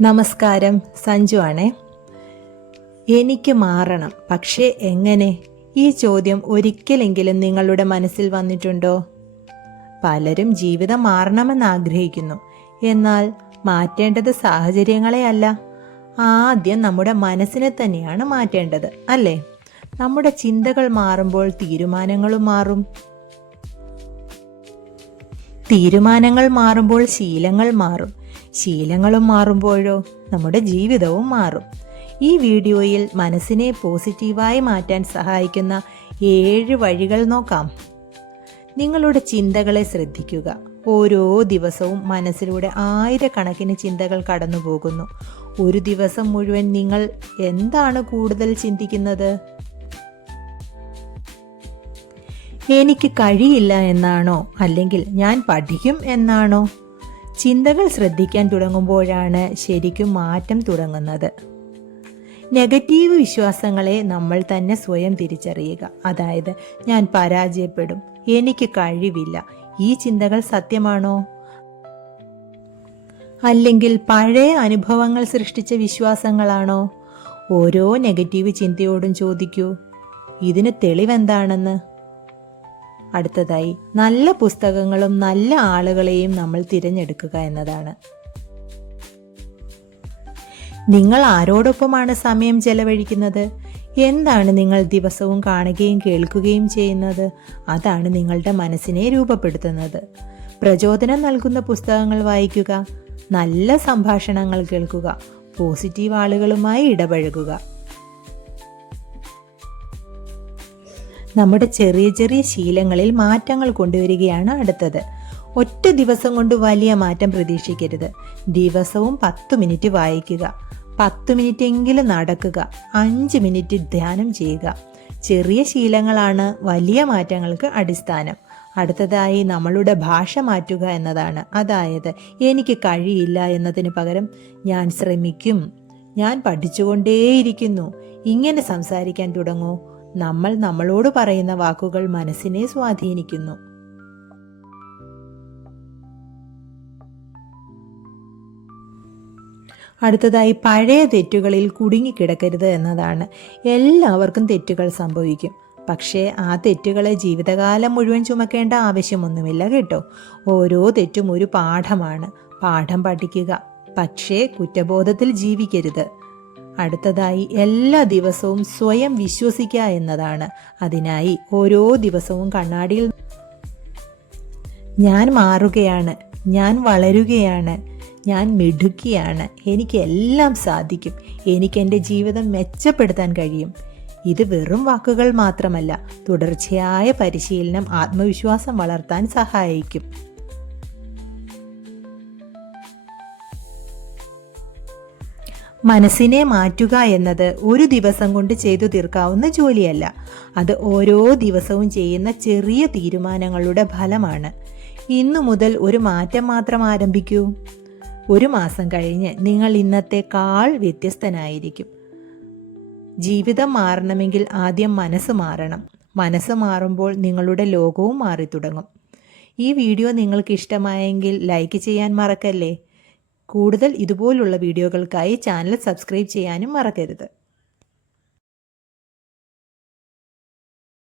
നമസ്കാരം, സഞ്ജു ആണേ. എനിക്ക് മാറണം, പക്ഷേ എങ്ങനെ? ഈ ചോദ്യം ഒരിക്കലെങ്കിലും നിങ്ങളുടെ മനസ്സിൽ വന്നിട്ടുണ്ടോ? പലരും ജീവിതം മാറണമെന്ന് ആഗ്രഹിക്കുന്നു. എന്നാൽ മാറ്റേണ്ടത് സാഹചര്യങ്ങളെ അല്ല, ആദ്യം നമ്മുടെ മനസ്സിനെ തന്നെയാണ് മാറ്റേണ്ടത്, അല്ലേ? നമ്മുടെ ചിന്തകൾ മാറുമ്പോൾ തീരുമാനങ്ങളും മാറും. തീരുമാനങ്ങൾ മാറുമ്പോൾ ശീലങ്ങൾ മാറും. ശീലങ്ങളും മാറുമ്പോഴോ നമ്മുടെ ജീവിതവും മാറും. ഈ വീഡിയോയിൽ മനസ്സിനെ പോസിറ്റീവായി മാറ്റാൻ സഹായിക്കുന്ന 7 വഴികൾ നോക്കാം. നിങ്ങളുടെ ചിന്തകളെ ശ്രദ്ധിക്കുക. ഓരോ ദിവസവും മനസ്സിലൂടെ ആയിരക്കണക്കിന് ചിന്തകൾ കടന്നു പോകുന്നു. ഒരു ദിവസം മുഴുവൻ നിങ്ങൾ എന്താണ് കൂടുതൽ ചിന്തിക്കുന്നത്? എനിക്ക് കഴിയില്ല എന്നാണോ, അല്ലെങ്കിൽ ഞാൻ പഠിക്കും എന്നാണോ? ചിന്തകൾ ശ്രദ്ധിക്കാൻ തുടങ്ങുമ്പോഴാണ് ശരിക്കും മാറ്റം തുടങ്ങുന്നത്. നെഗറ്റീവ് വിശ്വാസങ്ങളെ നമ്മൾ തന്നെ സ്വയം തിരിച്ചറിയുക. അതായത്, ഞാൻ പരാജയപ്പെടും, എനിക്ക് കഴിവില്ല. ഈ ചിന്തകൾ സത്യമാണോ? അല്ലെങ്കിൽ പഴയ അനുഭവങ്ങൾ സൃഷ്ടിച്ച വിശ്വാസങ്ങളാണോ? ഓരോ നെഗറ്റീവ് ചിന്തയോടും ചോദിക്കൂ, ഇതിന് തെളിവെന്താണെന്ന്. അടുത്തതായി, നല്ല പുസ്തകങ്ങളും നല്ല ആളുകളെയും നമ്മൾ തിരഞ്ഞെടുക്കുക എന്നതാണ്. നിങ്ങൾ ആരോടൊപ്പമാണ് സമയം ചെലവഴിക്കുന്നത്? എന്താണ് നിങ്ങൾ ദിവസവും കാണുകയും കേൾക്കുകയും ചെയ്യുന്നത്? അതാണ് നിങ്ങളുടെ മനസ്സിനെ രൂപപ്പെടുത്തുന്നത്. പ്രചോദനം നൽകുന്ന പുസ്തകങ്ങൾ വായിക്കുക, നല്ല സംഭാഷണങ്ങൾ കേൾക്കുക, പോസിറ്റീവ് ആളുകളുമായി ഇടപഴകുക. നമ്മുടെ ചെറിയ ചെറിയ ശീലങ്ങളിൽ മാറ്റങ്ങൾ കൊണ്ടുവരികയാണ് അടുത്തത്. ഒറ്റ ദിവസം കൊണ്ട് വലിയ മാറ്റം പ്രതീക്ഷിക്കരുത്. ദിവസവും 10 മിനിറ്റ് വായിക്കുക, 10 മിനിറ്റ് എങ്കിലും നടക്കുക, 5 മിനിറ്റ് ധ്യാനം ചെയ്യുക. ചെറിയ ശീലങ്ങളാണ് വലിയ മാറ്റങ്ങൾക്ക് അടിസ്ഥാനം. അടുത്തതായി, നമ്മളുടെ ഭാഷ മാറ്റുക എന്നതാണ്. അതായത്, എനിക്ക് കഴിയില്ല എന്നതിന് പകരം ഞാൻ ശ്രമിക്കും, ഞാൻ പഠിച്ചുകൊണ്ടേയിരിക്കുന്നു, ഇങ്ങനെ സംസാരിക്കാൻ തുടങ്ങൂ. നമ്മൾ നമ്മളോട് പറയുന്ന വാക്കുകൾ മനസ്സിനെ സ്വാധീനിക്കുന്നു. അടുത്തതായി, പഴയ തെറ്റുകളിൽ കുടുങ്ങിക്കിടക്കരുത് എന്നതാണ്. എല്ലാവർക്കും തെറ്റുകൾ സംഭവിക്കും. പക്ഷേ ആ തെറ്റുകളെ ജീവിതകാലം മുഴുവൻ ചുമക്കേണ്ട ആവശ്യമൊന്നുമില്ല കേട്ടോ. ഓരോ തെറ്റും ഒരു പാഠമാണ്. പാഠം പഠിക്കുക, പക്ഷേ കുറ്റബോധത്തിൽ ജീവിക്കരുത്. അടുത്തതായി, എല്ലാ ദിവസവും സ്വയം വിശ്വസിക്കുക എന്നതാണ്. അതിനായി ഓരോ ദിവസവും കണ്ണാടിയിൽ ഞാൻ മാറുകയാണ്, ഞാൻ വളരുകയാണ്, ഞാൻ മിടുക്കിയാണ്, എനിക്ക് എല്ലാം സാധിക്കും, എനിക്ക് എൻ്റെ ജീവിതം മെച്ചപ്പെടുത്താൻ കഴിയും. ഇത് വെറും വാക്കുകൾ മാത്രമല്ല, തുടർച്ചയായ പരിശീലനം ആത്മവിശ്വാസം വളർത്താൻ സഹായിക്കും. മനസ്സിനെ മാറ്റുക എന്നത് ഒരു ദിവസം കൊണ്ട് ചെയ്തു തീർക്കാവുന്ന ജോലിയല്ല. അത് ഓരോ ദിവസവും ചെയ്യുന്ന ചെറിയ തീരുമാനങ്ങളുടെ ഫലമാണ്. ഇന്നു മുതൽ ഒരു മാറ്റം മാത്രം ആരംഭിക്കൂ. ഒരു മാസം കഴിഞ്ഞ് നിങ്ങൾ ഇന്നത്തെക്കാൾ വ്യത്യസ്തനായിരിക്കും. ജീവിതം മാറണമെങ്കിൽ ആദ്യം മനസ്സ് മാറണം. മനസ്സ് മാറുമ്പോൾ നിങ്ങളുടെ ലോകവും മാറിത്തുടങ്ങും. ഈ വീഡിയോ നിങ്ങൾക്ക് ഇഷ്ടമായെങ്കിൽ ലൈക്ക് ചെയ്യാൻ മറക്കല്ലേ. കൂടുതൽ ഇതുപോലുള്ള വീഡിയോകൾക്കായി ചാനൽ സബ്സ്ക്രൈബ് ചെയ്യാനും മറക്കരുത്.